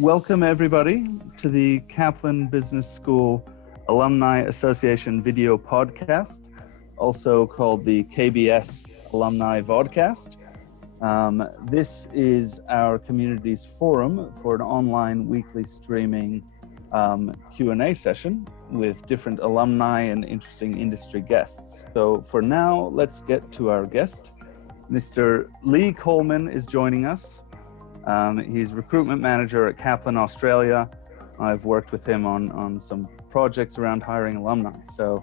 Welcome everybody to the Kaplan Business School Alumni Association video podcast, also called the KBS Alumni Vodcast. This is our community's forum for an online weekly streaming Q&A session with different alumni and interesting industry guests. So for now, let's get to our guest. Mr. Lee Coleman is joining us. He's Recruitment Manager at Kaplan Australia. I've worked with him on some projects around hiring alumni. So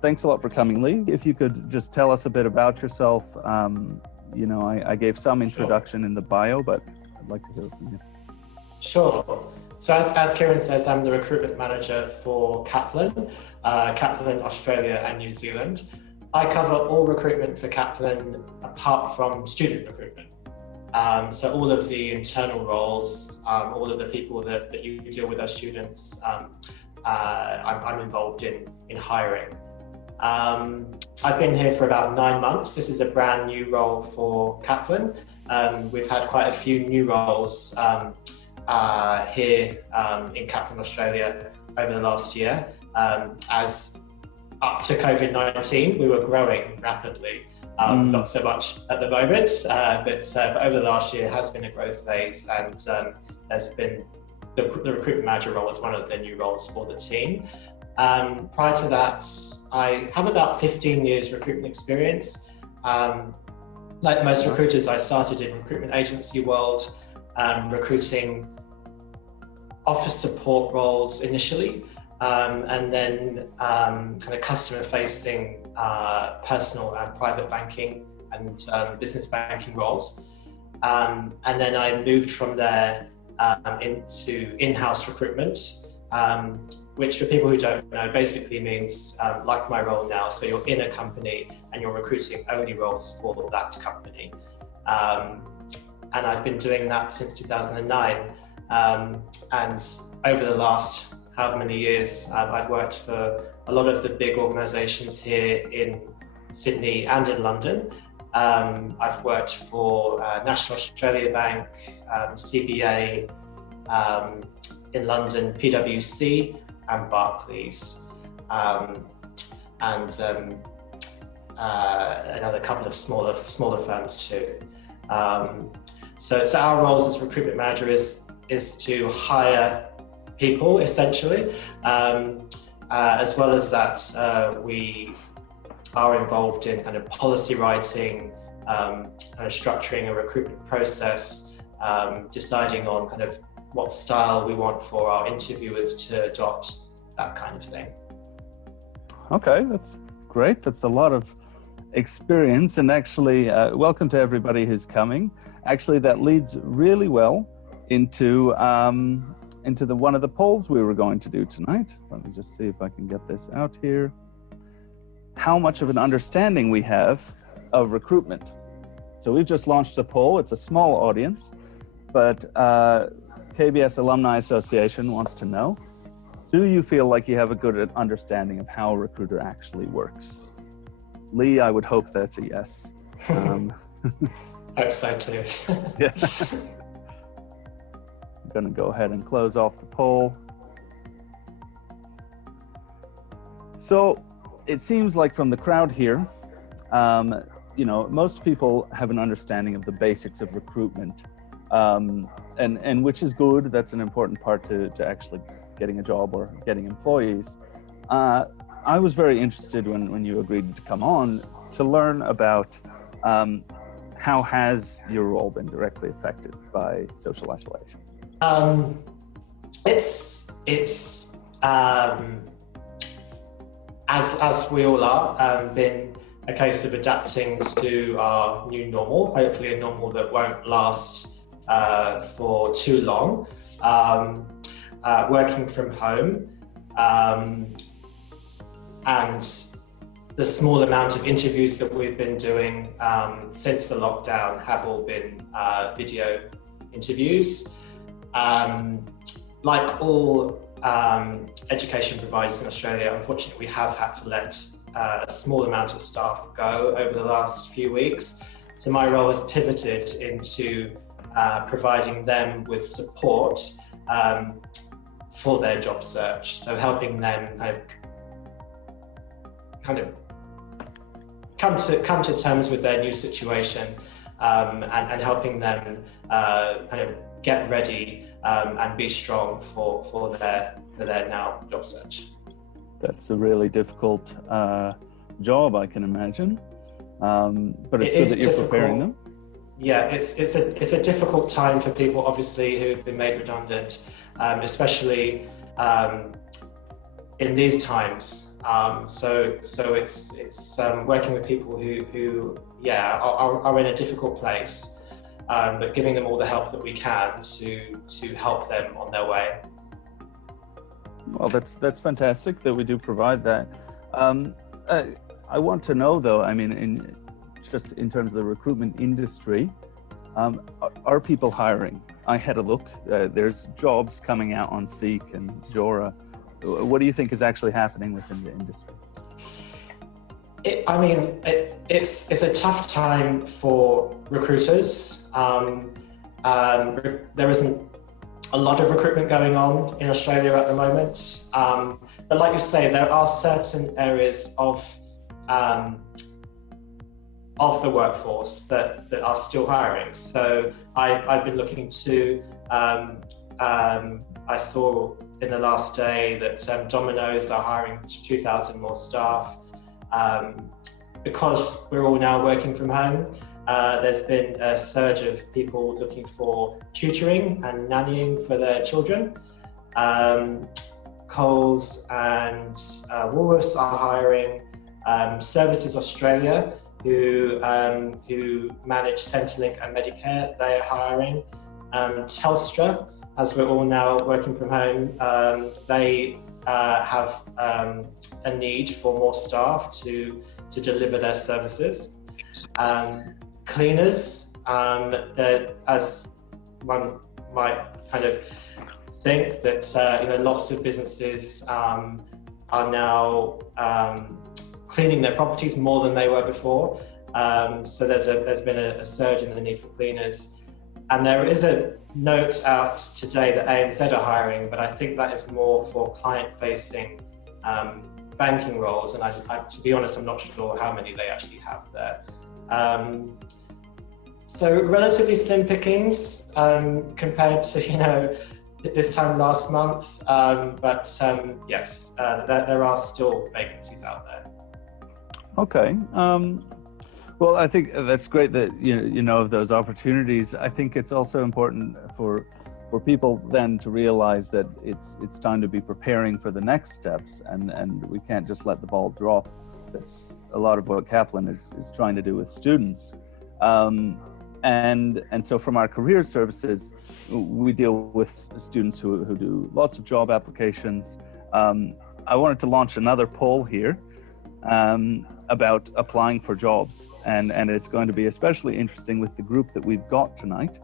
thanks a lot for coming, Lee. If you could just tell us a bit about yourself. I gave some introduction in the bio, but I'd like to hear from you. Sure. So as Kieran says, I'm the Recruitment Manager for Kaplan, Kaplan Australia and New Zealand. I cover all recruitment for Kaplan apart from student recruitment. So all of the internal roles, all of the people that you deal with as students, I'm involved in hiring. I've been here for about 9 months. This is a brand new role for Kaplan. We've had quite a few new roles here in Kaplan Australia over the last year. As up to COVID-19, we were growing rapidly. Not so much at the moment, but over the last year has been a growth phase, and there's been the recruitment manager role is one of the new roles for the team. Prior to that, I have about 15 years recruitment experience. Like most recruiters, I started in recruitment agency world, recruiting office support roles initially, and then kind of customer facing personal and private banking and business banking roles. And then I moved from there into in-house recruitment, which for people who don't know basically means like my role now. So you're in a company and you're recruiting only roles for that company. And I've been doing that since 2009. And over the last however many years, I've worked for a lot of the big organizations here in Sydney and in London. I've worked for National Australia Bank, CBA, in London, PwC and Barclays, and another couple of smaller firms too. So our roles as recruitment manager is to hire people essentially, as well as that we are involved in kind of policy writing, kind of structuring a recruitment process, deciding on kind of what style we want for our interviewers to adopt, that kind of thing. Okay, that's great. That's a lot of experience, and actually welcome to everybody who's coming. Actually, that leads really well into one of the polls we were going to do tonight. Let me just see if I can get this out here. How much of an understanding we have of recruitment. So we've just launched a poll. It's a small audience, but KBS Alumni Association wants to know, do you feel like you have a good understanding of how a recruiter actually works? Lee, I would hope that's a yes. Hope so too. Yeah. I'm going to go ahead and close off the poll. So it seems like from the crowd here, most people have an understanding of the basics of recruitment, and which is good. That's an important part to actually getting a job or getting employees. I was very interested when you agreed to come on to learn about how has your role been directly affected by social isolation? It's as we all are, been a case of adapting to our new normal, hopefully a normal that won't last for too long, working from home, and the small amount of interviews that we've been doing since the lockdown have all been video interviews. Like all education providers in Australia, unfortunately, we have had to let a small amount of staff go over the last few weeks. So my role has pivoted into providing them with support for their job search. So helping them kind of come to terms with their new situation, and helping them kind of get ready and be strong for their now job search. That's a really difficult job, I can imagine, but it's good that you're preparing them. Yeah, it's a difficult time for people, obviously, who've been made redundant, especially in these times. So it's working with people who are in a difficult place, but giving them all the help that we can to help them on their way. Well, that's fantastic that we do provide that. I want to know, though, I mean, in terms of the recruitment industry, are people hiring? I had a look. There's jobs coming out on Seek and Jora. What do you think is actually happening within the industry? It's a tough time for recruiters. There isn't a lot of recruitment going on in Australia at the moment. But like you say, there are certain areas of the workforce that are still hiring. So I've been looking to, I saw in the last day that Domino's are hiring 2,000 more staff. Because we're all now working from home, there's been a surge of people looking for tutoring and nannying for their children. Coles and Woolworths are hiring. Services Australia, who manage Centrelink and Medicare, they are hiring. Telstra, as we're all now working from home, they have a need for more staff to deliver their services. Cleaners, as one might kind of think that lots of businesses are now cleaning their properties more than they were before. So there's been a surge in the need for cleaners. And there is a note out today that ANZ are hiring, but I think that is more for client-facing banking roles. And I, to be honest, I'm not sure how many they actually have there. So relatively slim pickings compared to this time last month, but yes, there are still vacancies out there. Okay. Well, I think that's great that you know of those opportunities. I think it's also important for people then to realize that it's time to be preparing for the next steps, and we can't just let the ball drop. That's a lot of what Kaplan is trying to do with students. And so from our career services, we deal with students who do lots of job applications. I wanted to launch another poll here about applying for jobs, and it's going to be especially interesting with the group that we've got tonight.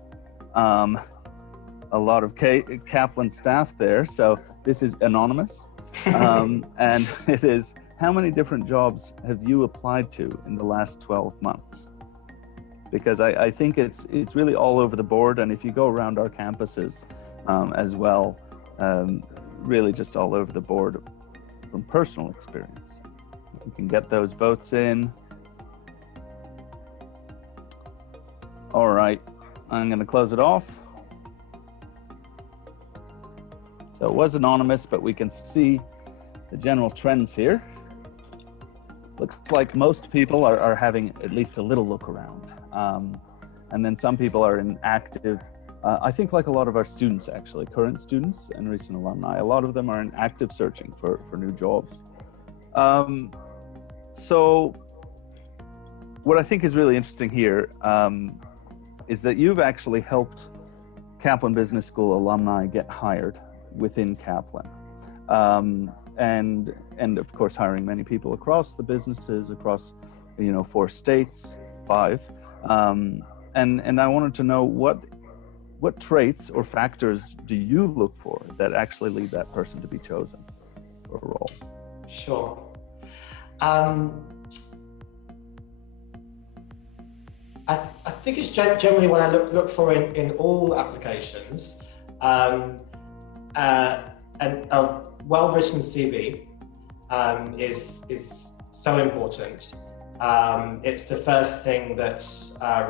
A lot of Kaplan staff there, so this is anonymous, and it is, how many different jobs have you applied to in the last 12 months? Because I think it's really all over the board, and if you go around our campuses as well, really just all over the board from personal experience. You can get those votes in. All right, I'm going to close it off. So it was anonymous, but we can see the general trends here. Looks like most people are having at least a little look around. And then some people are in active, I think like a lot of our students actually, current students and recent alumni, a lot of them are in active searching for new jobs. So what I think is really interesting here is that you've actually helped Kaplan Business School alumni get hired within Kaplan. And of course, hiring many people across the businesses, across 4 states, 5. And I wanted to know what traits or factors do you look for that actually lead that person to be chosen for a role? Sure. I think it's generally what I look for in all applications. And a well-written CV is so important. It's the first thing that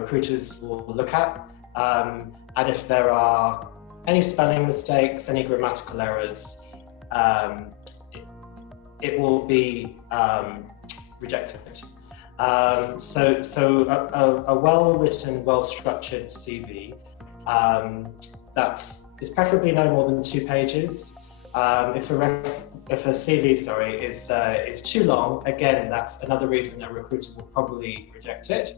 recruiters will look at. And if there are any spelling mistakes, any grammatical errors, it will be rejected. So a well-written, well-structured CV is preferably no more than 2 pages. If a CV, is too long, again, that's another reason a recruiter will probably reject it.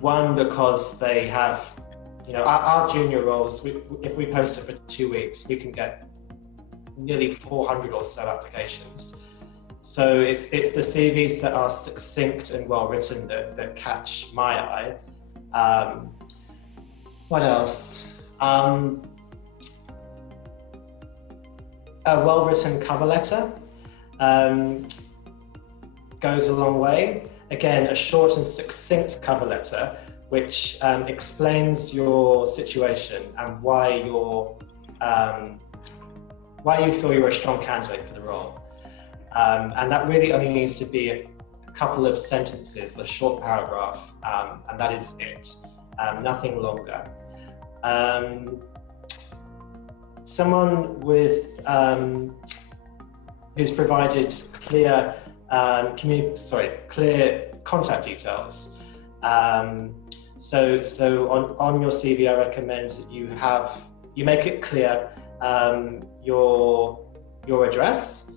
One, because they have, our junior roles, if we post it for 2 weeks, we can get nearly 400 or so applications. So it's the CVs that are succinct and well written that catch my eye. What else? A well-written cover letter goes a long way. Again, a short and succinct cover letter which explains your situation and why you feel you're a strong candidate for the role. And that really only needs to be a couple of sentences, a short paragraph, and that is it, nothing longer. Someone with who's provided clear contact details. So on your CV, I recommend that you make it clear your address,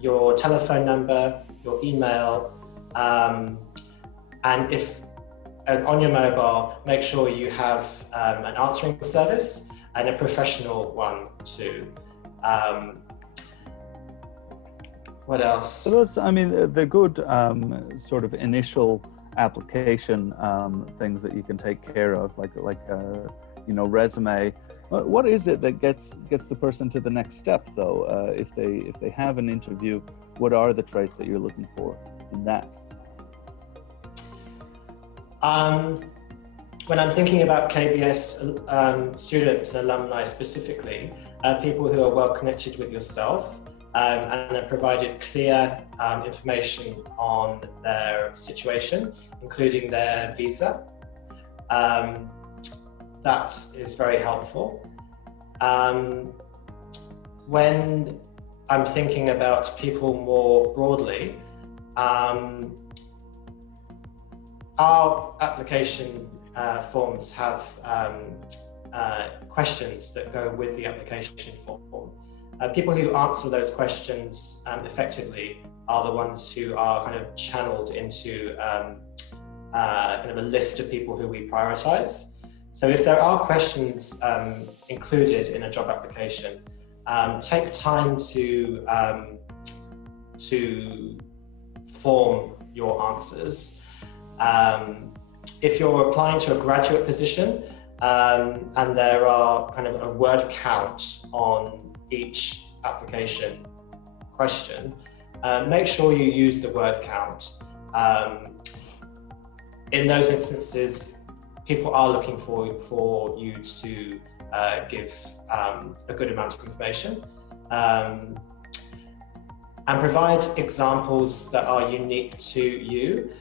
your telephone number, your email, and on your mobile, make sure you have an answering service and a professional one too. What else? So those, they're good sort of initial application things that you can take care of, like resume. What is it that gets the person to the next step, though? If they have an interview, what are the traits that you're looking for in that? When I'm thinking about KBS students and alumni specifically, people who are well connected with yourself and have provided clear information on their situation, including their visa. That is very helpful. When I'm thinking about people more broadly, our application forms have questions that go with the application form. People who answer those questions effectively are the ones who are kind of channeled into kind of a list of people who we prioritize. So if there are questions included in a job application, take time to form your answers. If you're applying to a graduate position and there are kind of a word count on each application question, make sure you use the word count. In those instances, people are looking for you to give a good amount of information and provide examples that are unique to you.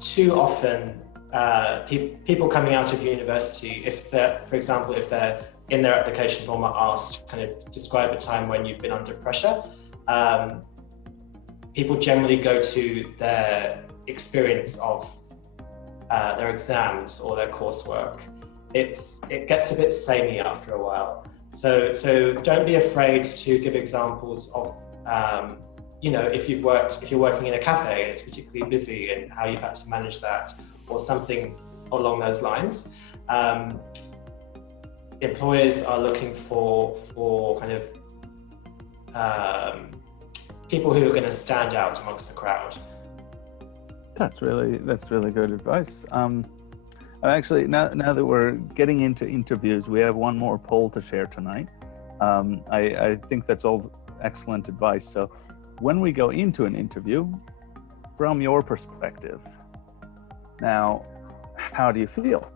Too often, people coming out of university, for example, if they're in their application form are asked kind of describe a time when you've been under pressure, people generally go to their experience of their exams or their coursework. It gets a bit samey after a while. So don't be afraid to give examples of, if you're working in a cafe and it's particularly busy and how you've had to manage that, or something along those lines. Employers are looking for kind of people who are going to stand out amongst the crowd. That's really good advice. Actually, now that we're getting into interviews, we have one more poll to share tonight. I think that's all excellent advice. So when we go into an interview, from your perspective, now, how do you feel?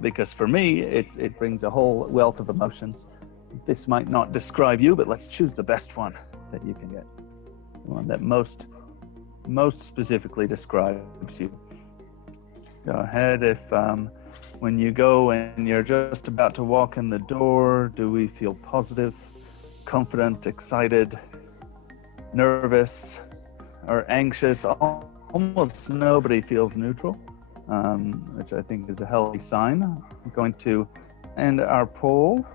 Because for me, it brings a whole wealth of emotions. This might not describe you, but let's choose the best one that you can get. The one that most specifically describes you. Go ahead. If when you go and you're just about to walk in the door, do we feel positive, confident, excited, nervous, or anxious? Almost nobody feels neutral, which I think is a healthy sign. I'm going to end our poll.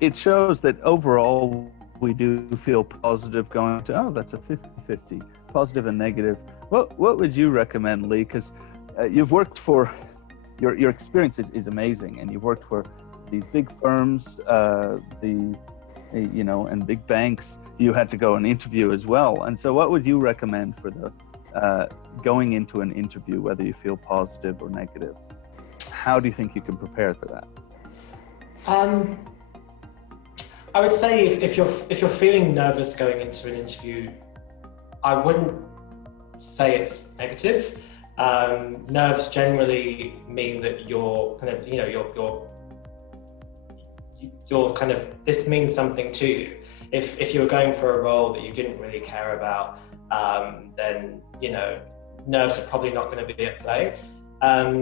It shows that overall we do feel positive going to, oh, that's a 50-50, positive and negative. What would you recommend, Lee? Because you've worked for, your experience is amazing, and you've worked for these big firms, and big banks. You had to go and interview as well. And so what would you recommend for the going into an interview, whether you feel positive or negative? How do you think you can prepare for that? I would say if you're feeling nervous going into an interview, I wouldn't say it's negative. Nerves generally mean that you're kind of, you're kind of, this means something to you. If you were going for a role that you didn't really care about, then, nerves are probably not going to be at play.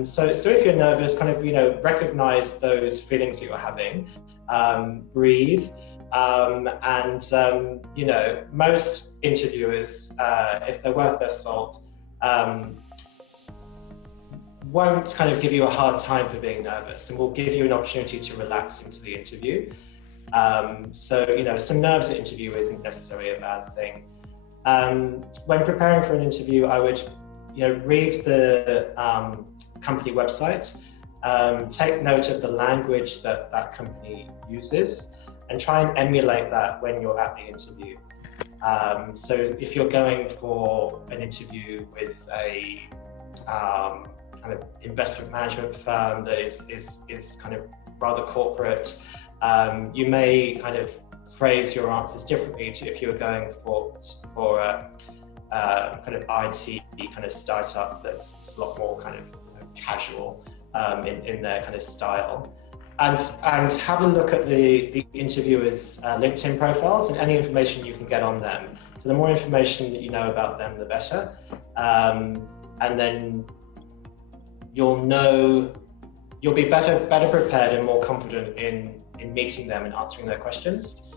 So if you're nervous, kind of, recognize those feelings that you're having, breathe, and most interviewers, if they're worth their salt, won't kind of give you a hard time for being nervous, and will give you an opportunity to relax into the interview. Some nerves at interview isn't necessarily a bad thing. When preparing for an interview, I would, read the company website, take note of the language that company uses, and try and emulate that when you're at the interview. So if you're going for an interview with a kind of investment management firm that is kind of rather corporate, you may kind of phrase your answers differently to if you were going for a kind of IT kind of startup that's a lot more kind of casual in their kind of style. And have a look at the interviewers' LinkedIn profiles and any information you can get on them. So the more information that you know about them, the better. And then you'll be better prepared and more confident in meeting them and answering their questions.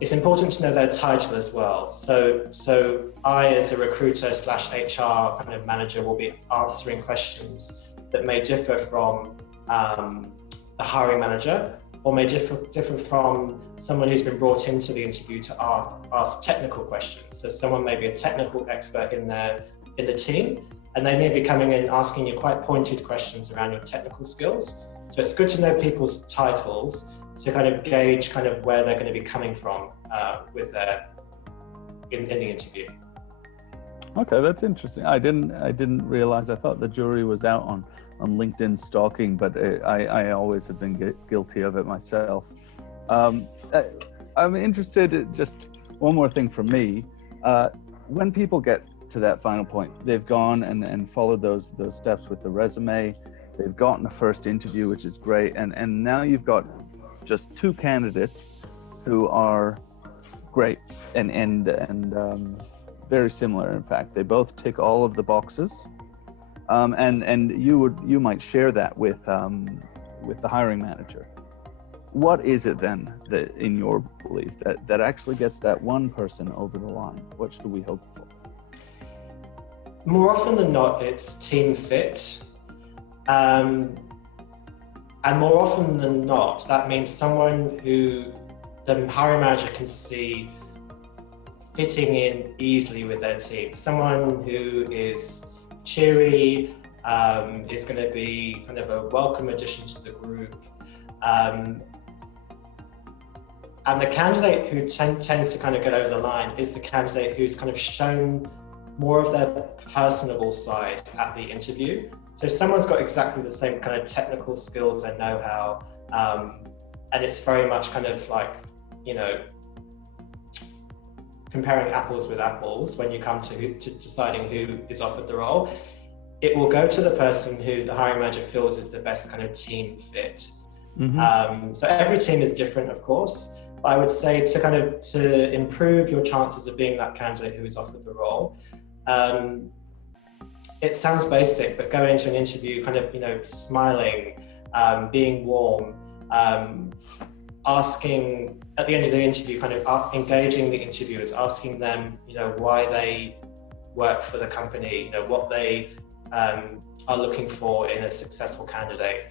It's important to know their title as well. So I, as a recruiter / HR kind of manager, will be answering questions that may differ from the hiring manager, or may differ from someone who's been brought into the interview to ask technical questions. So someone may be a technical expert in the team, and they may be coming in asking you quite pointed questions around your technical skills. So it's good to know people's titles to kind of gauge kind of where they're going to be coming from with in the interview. Okay, that's interesting. I didn't realize. I thought the jury was out on LinkedIn stalking, but I always have been guilty of it myself. I'm interested. Just one more thing from me. When people get to that final point, they've gone and followed those steps with the resume. They've gotten a first interview, which is great, and now you've got just two candidates who are great and very similar. In fact, they both tick all of the boxes, and you might share that with the hiring manager. What is it then that, in your belief, that actually gets that one person over the line? What should we hope for? More often than not, it's team fit. And more often than not, that means someone who the hiring manager can see fitting in easily with their team. Someone who is cheery, is going to be kind of a welcome addition to the group. And the candidate who tends to kind of get over the line is the candidate who's kind of shown more of their personable side at the interview. So if someone's got exactly the same kind of technical skills and know-how, and it's very much kind of like, comparing apples with apples when you come to deciding who is offered the role. It will go to the person who the hiring manager feels is the best kind of team fit. So every team is different, of course. But I would say to improve your chances of being that candidate who is offered the role. It sounds basic, but go into an interview smiling, being warm, asking at the end of the interview, engaging the interviewers, asking them, why they work for the company, what they are looking for in a successful candidate.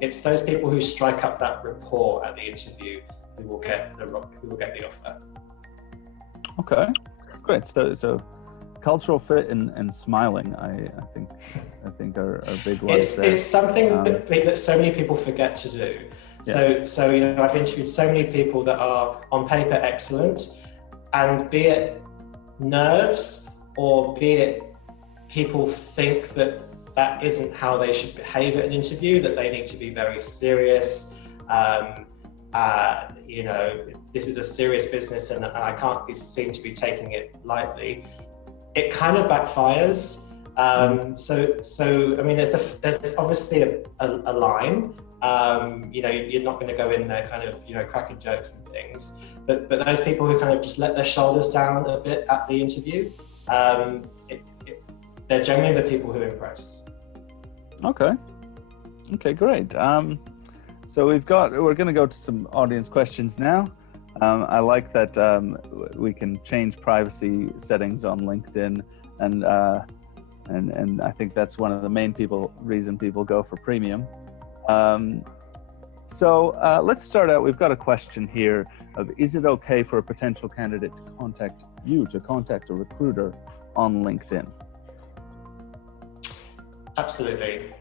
It's those people who strike up that rapport at the interview who will get the offer. Okay, great. So cultural fit and smiling, I think are big ones. It's something that so many people forget to do. Yeah. So I've interviewed so many people that are on paper excellent, and be it nerves or be it people think that isn't how they should behave at an interview, that they need to be very serious. This is a serious business and I can't be seen to be taking it lightly. It kind of backfires. So I mean, there's obviously a line. You're not going to go in there cracking jokes and things. But those people who kind of just let their shoulders down a bit at the interview, they're generally the people who impress. Okay, great. So we're going to go to some audience questions now. I like that we can change privacy settings on LinkedIn, and I think that's one of the main reason people go for premium. So let's start out. We've got a question here of, is it okay for a potential candidate to contact a recruiter on LinkedIn? Absolutely.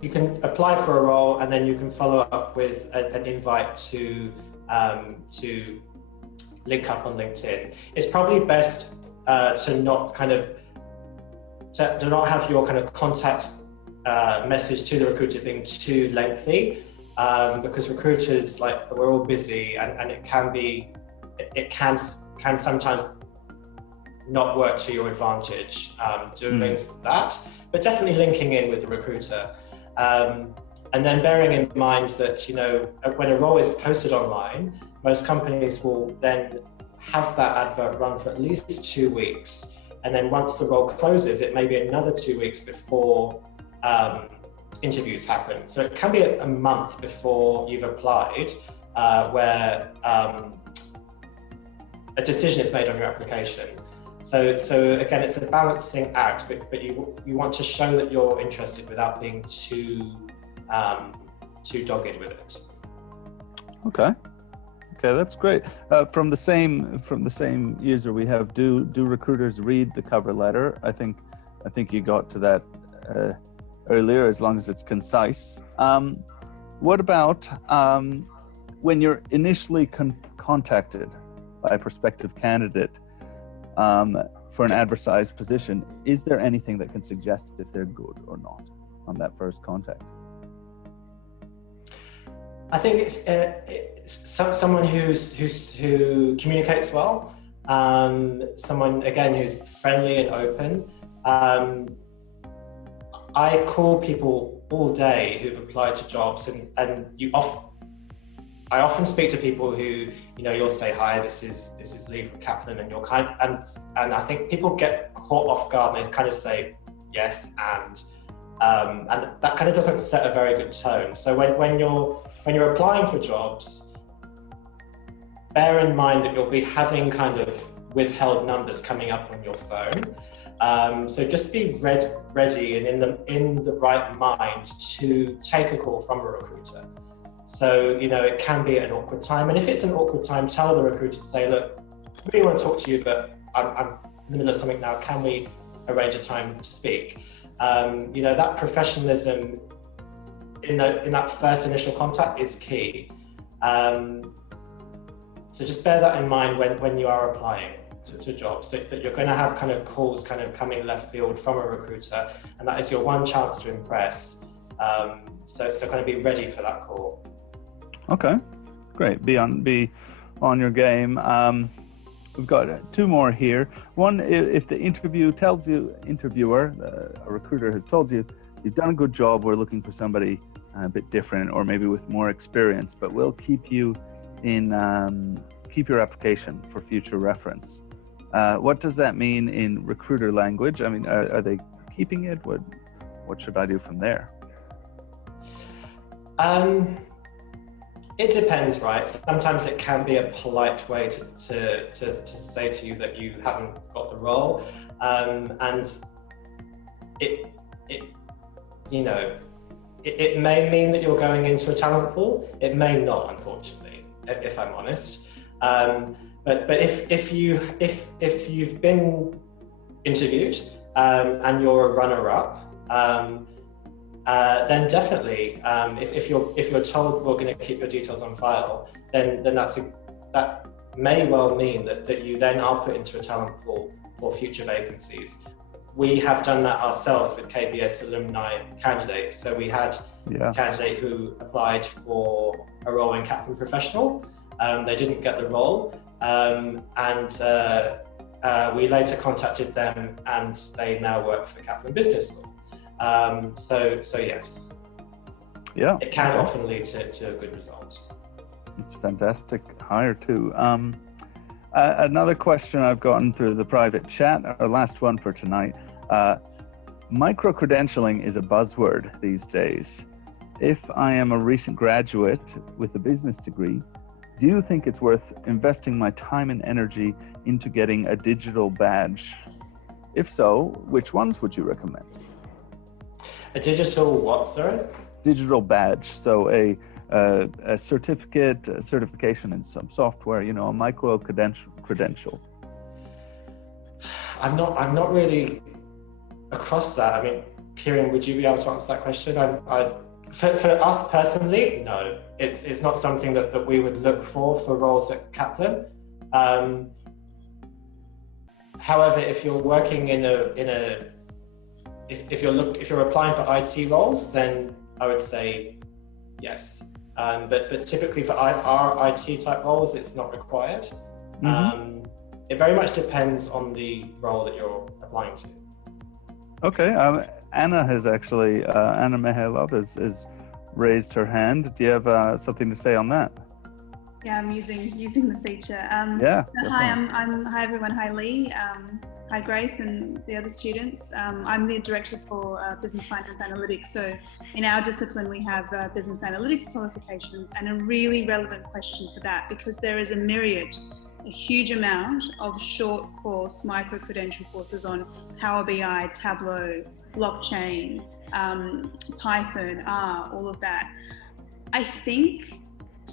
You can apply for a role and then you can follow up with an invite to link up on LinkedIn. It's probably best to not have your contact message to the recruiter being too lengthy, because recruiters, we're all busy, and it can sometimes not work to your advantage doing that, but definitely linking in with the recruiter. And then bearing in mind that, when a role is posted online, most companies will then have that advert run for at least 2 weeks. And then once the role closes, it may be another 2 weeks before interviews happen. So it can be a month before you've applied, where a decision is made on your application. So again, it's a balancing act, but you want to show that you're interested without being too dogged with it. Okay, that's great. From the same user we have, do recruiters read the cover letter? I think you got to that earlier, as long as it's concise. What about when you're initially contacted by a prospective candidate for an advertised position? Is there anything that can suggest if they're good or not on that first contact? I think it's someone who communicates well, someone again who's friendly and open. I call people all day who've applied to jobs, and I often speak to people who, you'll say, "Hi, this is Lee from Kaplan," and you're and I think people get caught off guard and they kind of say yes and that kind of doesn't set a very good tone. So when you're applying for jobs, bear in mind that you'll be having kind of withheld numbers coming up on your phone. So just be ready and in the right mind to take a call from a recruiter. So, it can be an awkward time. And if it's an awkward time, tell the recruiter, say, "Look, I really want to talk to you, but I'm in the middle of something now. Can we arrange a time to speak?" That professionalism in that first initial contact is key. So just bear that in mind when you are applying to jobs, so that you're going to have kind of calls kind of coming left field from a recruiter, and that is your one chance to impress. So kind of be ready for that call. Okay, great. Be on your game. We've got two more here. One, if the interviewer, a recruiter has told you, you've done a good job, we're looking for somebody a bit different or maybe with more experience, but we'll keep you keep your application for future reference. What does that mean in recruiter language? I mean, are they keeping it? What should I do from there? It depends, right? Sometimes it can be a polite way to say to you that you haven't got the role, and it may mean that you're going into a talent pool. It may not, unfortunately, if I'm honest. But if you've been interviewed and you're a runner-up, then definitely, if you're told we're going to keep your details on file, then that may well mean that you then are put into a talent pool for future vacancies. We have done that ourselves with KBS Alumni candidates. So we had a candidate who applied for a role in Kaplan Professional. They didn't get the role, and we later contacted them, and they now work for the Kaplan Business School. So yes, it can often lead to a good result. It's a fantastic hire too. Another question I've gotten through the private chat, our last one for tonight. Micro-credentialing is a buzzword these days. If I am a recent graduate with a business degree, do you think it's worth investing my time and energy into getting a digital badge? If so, which ones would you recommend? A digital what, sorry? Digital badge. So a certificate, a certification in some software, a micro credential. I'm not really across that. I mean, Kieran, would you be able to answer that question? For us personally, no. It's not something that we would look for roles at Kaplan. However, if you're working if you're applying for IT roles, then I would say yes. But typically for our IT type roles, it's not required. Mm-hmm. It very much depends on the role that you're applying to. Okay. Anna has actually, Anna Mihailov has raised her hand. Do you have something to say on that? Yeah, I'm using the feature. Hi everyone. Hi Lee. Hi Grace and the other students. I'm the director for Business Finance Analytics. So in our discipline, we have business analytics qualifications, and a really relevant question for that, because there is a huge amount of short course micro-credential courses on Power BI, Tableau, blockchain, Python, R, all of that. I think,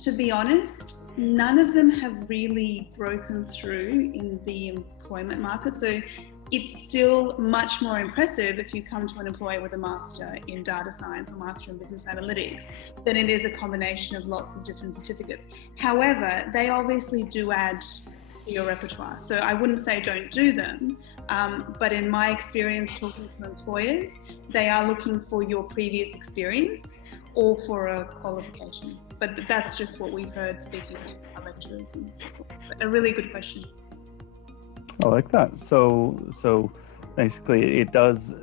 to be honest, none of them have really broken through in the employment market. So it's still much more impressive if you come to an employer with a master in data science or master in business analytics than it is a combination of lots of different certificates. However, they obviously do add to your repertoire. So I wouldn't say don't do them, but in my experience talking to employers, they are looking for your previous experience or for a qualification. But that's just what we've heard speaking to our lecturers and so forth. But a really good question. I like that. So basically it does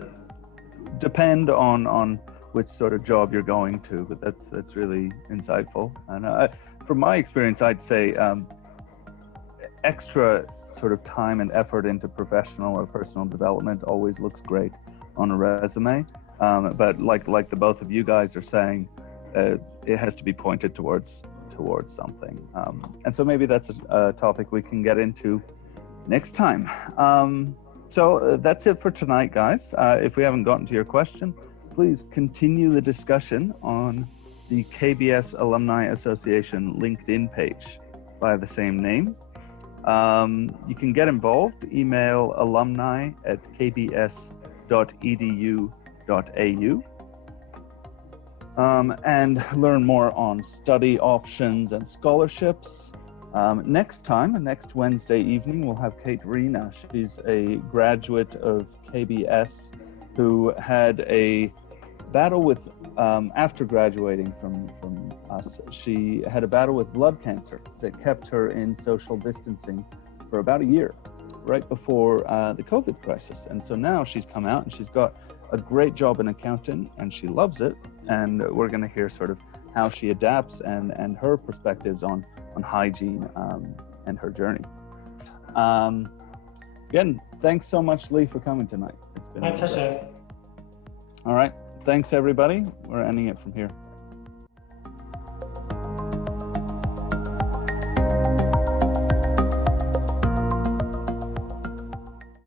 depend on which sort of job you're going to, but that's really insightful. And from my experience, I'd say extra sort of time and effort into professional or personal development always looks great on a resume. But like the both of you guys are saying, it has to be pointed towards something. And so maybe that's a topic we can get into next time. So that's it for tonight, guys. If we haven't gotten to your question, please continue the discussion on the KBS Alumni Association LinkedIn page by the same name. You can get involved, email alumni@kbs.edu.au. And learn more on study options and scholarships. Next Wednesday evening, we'll have Kate Rena. She's a graduate of KBS who had a battle with, after graduating from She had a battle with blood cancer that kept her in social distancing for about a year, right before the COVID crisis. And so now she's come out and she's got a great job in accounting and she loves it. And we're going to hear sort of how she adapts and her perspectives on hygiene and her journey. Again, thanks so much, Lee, for coming tonight. It's been my pleasure. All right. Thanks, everybody. We're ending it from here.